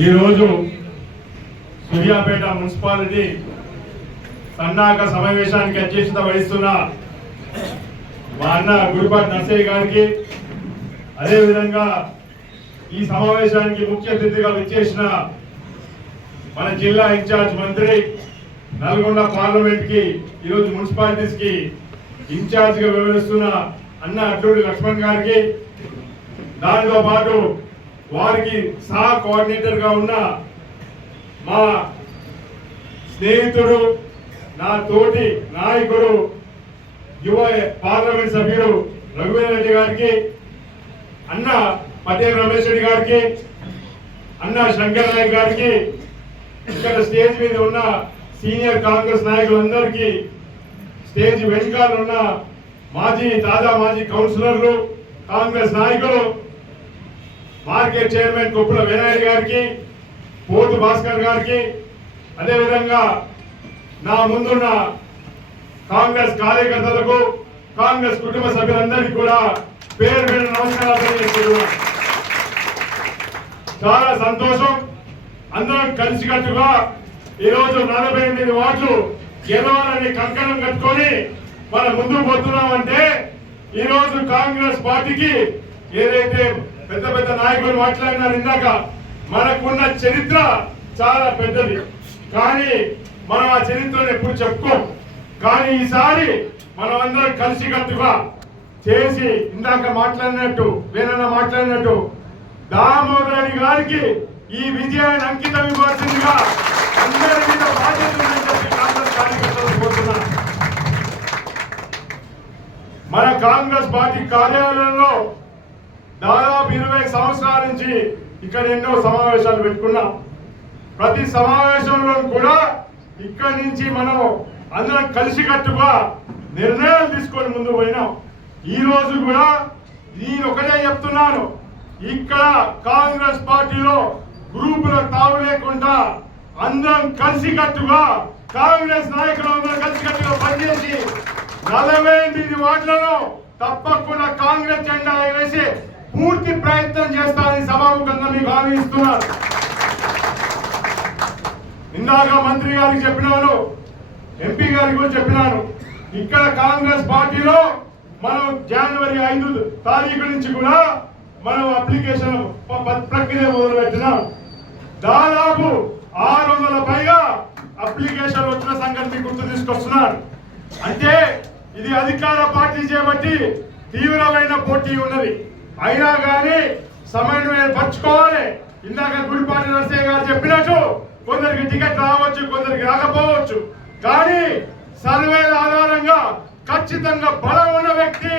ఈరోజు సూర్యాపేట మున్సిపాలిటీ సన్నాహక సమావేశానికి అధ్యక్షత వహిస్తున్న మా అన్న గురుపాటి నర్సయ్య గారికి అదేవిధంగా ఈ సమావేశానికి ముఖ్య అతిథిగా విచ్చేసిన మన జిల్లా ఇన్ఛార్జ్ మంత్రి నల్గొండ పార్లమెంట్కి ఈరోజు మున్సిపాలిటీస్కి ఇన్ఛార్జ్గా వ్యవహరిస్తున్న అన్న అడ్డూరి లక్ష్మణ్ గారికి దానితో పాటు వారికి సహా కోఆర్డినేటర్గా ఉన్న మా స్నేహితుడు నా తోటి నాయకుడు యువ పార్లమెంట్ సభ్యుడు రఘువీర రెడ్డి గారికి అన్న పటేల్ రమేష్ రెడ్డి గారికి అన్న శంకర్ నాయక్ గారికి ఇక్కడ స్టేజ్ మీద ఉన్న సీనియర్ కాంగ్రెస్ నాయకులందరికీ స్టేజ్ వెనుకాల ఉన్న మాజీ తాజా మాజీ కౌన్సిలర్లు కాంగ్రెస్ నాయకులు మార్కెట్ చైర్మన్ కొప్పుల వినాయక్ గారికి పోతు భాస్కర్ గారికి అదేవిధంగా నా ముందున్న కాంగ్రెస్ కార్యకర్తలకు కాంగ్రెస్ కుటుంబ సభ్యులందరికీ కూడా పేరు పేరు నమస్కారాలు తెలియజేస్తున్నాను. చాలా సంతోషం. అందరం కలిసికట్టుగా ఈరోజు నలభై ఎనిమిది వార్డులు గెలవాలని కంకణం కట్టుకొని మనం ముందుకు పోతున్నామంటే ఈరోజు కాంగ్రెస్ పార్టీకి ఏదైతే పెద్ద పెద్ద నాయకులు మాట్లాడినారు ఇందాక. మనకున్న చరిత్ర చాలా పెద్దది. కానీ మనం ఆ చరిత్రను ఎప్పుడు చెప్పుకోం. కానీ ఈసారి మనం అందరం కలిసికట్టుగా చేసి ఇందాక మాట్లాడినట్టు వేరన్నా మాట్లాడినట్టు దామోదరి గారికి ఈ విజయాన్ని అంకితం ఇవ్వాల్సిందిగా అందరి మీద బాధ్యత ఉందని చెప్పి కాంగ్రెస్ కార్యకర్తలు కోరుతున్నారు మన కాంగ్రెస్ పార్టీ కార్యాలయంలో దాదాపు ఇరవై సంవత్సరాల నుంచి ఇక్కడ ఎన్నో సమావేశాలు పెట్టుకున్నాం. ప్రతి సమావేశంలో కూడా ఇక్కడి నుంచి మనం అందరం కలిసికట్టుగా నిర్ణయాలు తీసుకొని ముందు పోయినాం. ఈ రోజు కూడా నేను ఒకటే చెప్తున్నాను. ఇక్కడ కాంగ్రెస్ పార్టీలో గ్రూపులకు తావు లేకుండా అందరం కలిసికట్టుగా కాంగ్రెస్ నాయకులు అందరం కలిసికట్టుగా పనిచేసి నలభై ఎనిమిది వార్డులలో తప్పకుండా కాంగ్రెస్ జెండా ఎగరేసి సభాముఖంగా ఇందాక మంత్రి గారికి చెప్పినాను ఎంపీ గారికి కూడా చెప్పినాను. ఇక్కడ కాంగ్రెస్ పార్టీలో మనం జనవరి ఐదు తారీఖు నుంచి కూడా మనం అప్లికేషన్ ప్రక్రియ మొదలు పెట్టినాం దాదాపు ఆరు వందల పైగా అప్లికేషన్ వచ్చిన సంగతి గుర్తు తీసుకొస్తున్నారు. అంటే ఇది అధికార పార్టీ చేపట్టి తీవ్రమైన పోటీ ఉన్నది. అయినా కానీ సమన్వయం పరచుకోవాలి ఇందాక గుడిపాటి నరసయ్య గారు చెప్పినట్టు కొందరికి టికెట్ రావచ్చు కొందరికి రాకపోవచ్చు. కానీ సర్వేల ఆధారంగా ఖచ్చితంగా బలం ఉన్న వ్యక్తి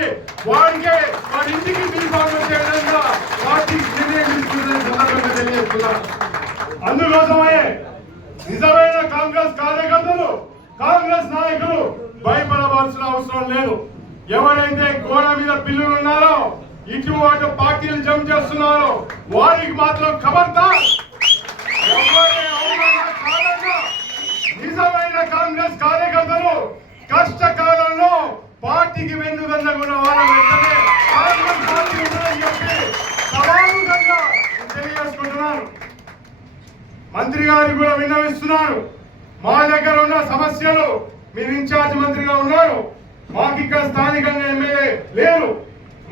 వాడికే వాడి ఇంటికి బీఫామ్ వచ్చే విధంగా పార్టీ నిర్ణయం తీసుకుంటుందని సందర్భంగా తెలియజేస్తున్నారు అందుకోసమే నిజమైన కాంగ్రెస్ కార్యకర్తలు కాంగ్రెస్ నాయకులు భయపడవలసిన అవసరం లేదు. ఎవరైతే గోడ మీద పిల్లలు ఉన్నారో ఇటువంటి పార్టీలు జంప్ చేస్తున్నారు. వారికి మాత్రం ఖబర్దార్. నిజమైన కాంగ్రెస్ కార్యకర్తలు కష్టకాలంలో పార్టీకి వెన్నుదన్నగున్న వారు వెంటనే కాంగ్రెస్ పార్టీ ఉందని చెప్పి సభాముఖంగా తెలియజేసుకుంటున్నాను మంత్రి గారు కూడా విన్నవిస్తున్నారు. మా దగ్గర ఉన్న సమస్యలు మీరు ఇన్ఛార్జ్ మంత్రిగా ఉన్నారు. మాకు ఇక్కడ స్థానికంగా ఎమ్మెల్యే లేరు.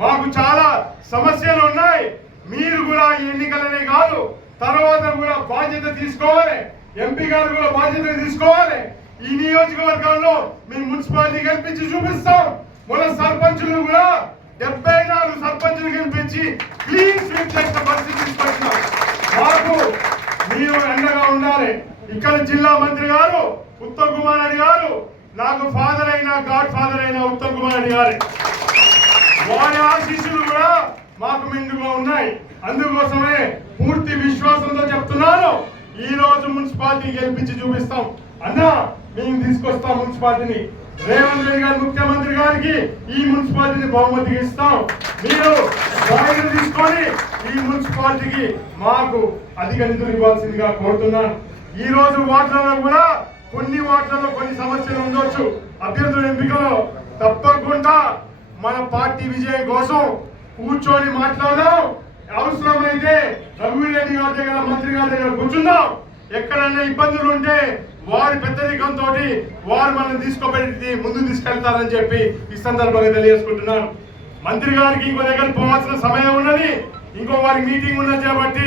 మాకు చాలా సమస్యలు ఉన్నాయి. మీరు కూడా ఎన్నికలనే కాదు తర్వాత కూడా బాధ్యత తీసుకోవాలి. ఎంపీ గారు కూడా బాధ్యత తీసుకోవాలి. ఈ నియోజకవర్గంలో మేము మున్సిపాలిటీ గెలిపించి చూపిస్తాం. మన సర్పంచులు కూడా డెబ్బై నాలుగు సర్పంచులు గెలిపించి క్లీన్ స్వీప్ చేసిన పరిస్థితి తీసుకొచ్చినాం. మాకు మీరు అండగా ఉండాలి. ఇక్కడ జిల్లా మంత్రి గారు ఉత్తమ్ కుమార్ రెడ్డి గారు నాకు ఫాదర్ అయిన గాడ్ ఫాదర్ అయిన ఉత్తమ్ కుమార్ రెడ్డి గారు. వారి ఆశీస్సులు కూడా మాకు మెండుగా ఉన్నాయి. అందుకోసమే పూర్తి విశ్వాసంతో చెప్తున్నాను ఈ రోజు మున్సిపాలిటీ గెలిపించి చూపిస్తాం. అన్నా మేము తీసుకొస్తాం మున్సిపాలిటీని. రేవంత్ రెడ్డి గారు ముఖ్యమంత్రి గారికి ఈ మున్సిపాలిటీని బహుమతికి ఇస్తాం. మీరు బాధ్యత తీసుకొని ఈ మున్సిపాలిటీకి మాకు అధిక నిధులు ఇవ్వాల్సిందిగా కోరుతున్నాను. ఈ రోజు వార్డులలో కూడా కొన్ని వార్డులలో కొన్ని సమస్యలు ఉండొచ్చు. అభ్యర్థుల ఎంపికలో తప్పకుండా మన పార్టీ విజయం కోసం కూర్చొని మాట్లాడదాం. అవసరమైతే రఘువీరెడ్డి గారి దగ్గర మంత్రి గారి దగ్గర కూర్చుందాం. ఎక్కడైనా ఇబ్బందులు ఉంటే వారి పెద్దరికంతో వారు మనం తీసుకోబెట్టి ముందు తీసుకెళ్తారని చెప్పి ఈ సందర్భంగా తెలియజేసుకుంటున్నాను. మంత్రి గారికి ఇంకో దగ్గర పోవాల్సిన సమయం ఉన్నది. ఇంకో వారి మీటింగ్ ఉన్నది కాబట్టి